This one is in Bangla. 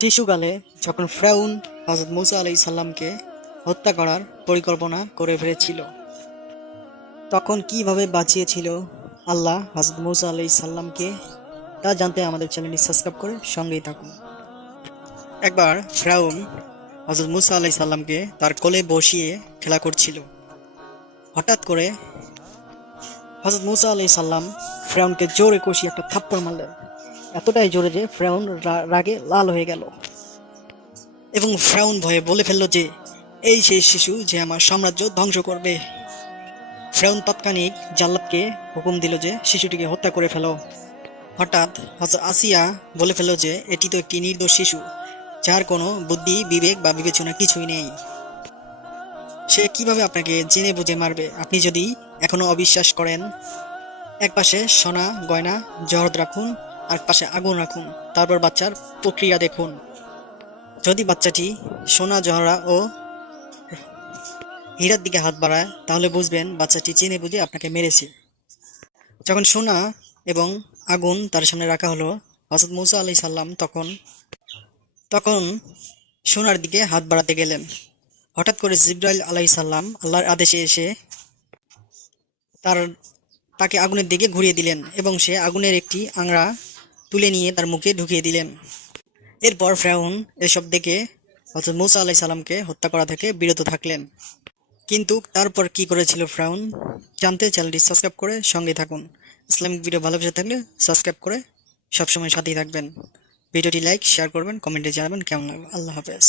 শিশুকালে যখন ফ্রাউন হজরত মুসা আলাই সাল্লামকে হত্যা করার পরিকল্পনা করে ফেলেছিল, তখন কীভাবে বাঁচিয়েছিল আল্লাহ হজরত মুসা আলাই সাল্লামকে তা জানতে আমাদের চ্যানেলটি সাবস্ক্রাইব করে সঙ্গেই থাকুন। একবার ফ্রাউন হজরত মুসা আলাই সাল্লামকে তার কোলে বসিয়ে খেলা করছিল। হঠাৎ করে হজরত মুসা আলাই সাল্লাম ফ্রাউনকে জোরে কষিয়ে একটা থাপ্পড় মারলেন। এতটাই জোরে যে ফ্রাউন রাগে লাল হয়ে গেল। এবং ফ্রাউন ভয়ে বলে ফেলল যে, এই সেই শিশু যে আমার সাম্রাজ্য ধ্বংস করবে। ফ্রাউন তাৎক্ষণিক জাল্লাদকে হুকুম দিল যে, শিশুটিকে হত্যা করে ফেলো। হঠাৎ হজরত আসিয়া বলে ফেলল যে, এটি তো একটি নির্দোষ শিশু, যার কোনো বুদ্ধি, বিবেক বা বিবেচনা কিছুই নেই। সে কীভাবে আপনাকে জেনে বুঝে মারবে? আপনি যদি এখনও অবিশ্বাস করেন, একপাশে সোনা, গয়না, জহরত রাখুন আর পাশে আগুন রাখুন। তারপর বাচ্চার প্রক্রিয়া দেখুন। যদি বাচ্চাটি সোনা, জহরা ও হীরার দিকে হাত বাড়ায়, তাহলে বুঝবেন বাচ্চাটি চেনে বুঝে আপনাকে মেরেছে। যখন সোনা এবং আগুন তার সামনে রাখা হলো হজরত মুসা আলি সাল্লাম তখন তখন সোনার দিকে হাত বাড়াতে গেলেন। হঠাৎ করে জিব্রাইল আলাই সাল্লাম আল্লাহর আদেশে এসে তার, তাকে আগুনের দিকে ঘুরিয়ে দিলেন এবং সে আগুনের একটি আংড়া তুলে নিয়ে তার মুখে ঢুকিয়ে দিলেন। এরপর ফ্রাউন এসব দেখে হজরত মৌসা আলাই সাল্লামকে হত্যা করা থেকে বিরত থাকলেন। কিন্তু তারপর কি করেছিল ফ্রাউন? জানতে চ্যানেলটি সাবস্ক্রাইব করে সঙ্গে থাকুন। ইসলামিক ভিডিও ভালোবেসে থাকলে সাবস্ক্রাইব করে সবসময় সাথেই থাকবেন। ভিডিওটি লাইক, শেয়ার করবেন, কমেন্টে জানাবেন কেমন লাগবে আল্লাহ হাফেজ।